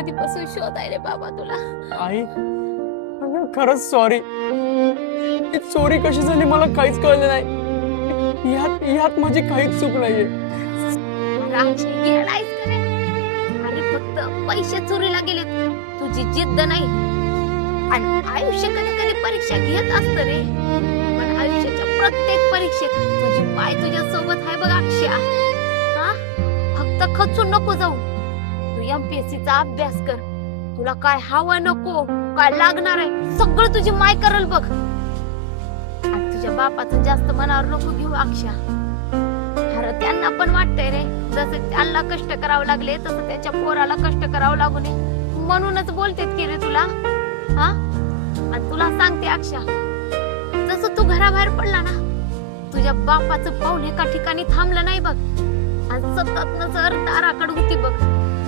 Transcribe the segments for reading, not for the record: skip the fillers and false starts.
कधीपासून शोधाय रे बाबा तुला. आई अगं खरंच सॉरी. ही चोरी कशी झाली मला काहीच कळलं नाही. यात माझी काहीच चूक नाहीये. अक्षय येडायस का रे? अरे फक्त पैसे चोरीला गेले, तुझी जिद्द नाही. आणि आयुष्य कधी कधी परीक्षा घेत असत रे, पण आयुष्याच्या प्रत्येक परीक्षेत तुझी माय तुझ्या सोबत आहे बघ अक्षय. हा फक्त खचून नको जाऊ. तू MPSC चा अभ्यास कर. तुला काय हवं नको, काय लागणार आहे सगळं तुझी माय करल बघ. आणि तुझ्या बापाचं जास्त मनावर नको घेऊ अक्षय. अरे त्यांना पण वाटतंय रे, जसं त्यांना कष्ट करावं लागले तसं त्याच्या पोराला कष्ट करावं लागू नये म्हणूनच बोलतेत की रे तुला. हा आणि तुला सांगते अक्षय, जसं तू घराबाहेर पडला ना, तुझ्या बापाचं पाऊल एका ठिकाणी थांबलं नाही बघ. आणि सतत नजर दाराकडे होती बघ.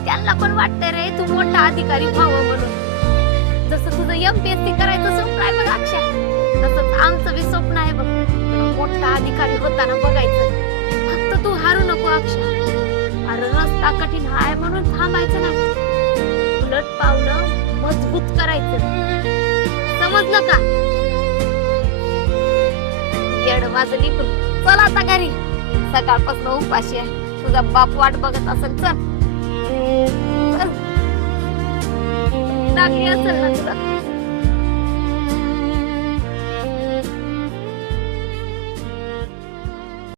त्यांना पण वाटतंय रे तू मोठा अधिकारी व्हावं म्हणून. जसं तुझं MPSC करायचं स्वप्न आहे बघ अक्षय, तसंच आमचं बी स्वप्न आहे बघ, मोठा अधिकारी होताना बघायचं. फक्त तू हारू नको अक्षय. अरे रस्ता कठीण आहे म्हणून थांबायचं नाही, उलट पावलं मजबूत करायचं. समजलं का? येड माझं लिकू, चल आता घरी. सकाळपासून उपाशी आहे, तुझा बाप वाट बघत असेल. चल टाकली असेल ना तुला.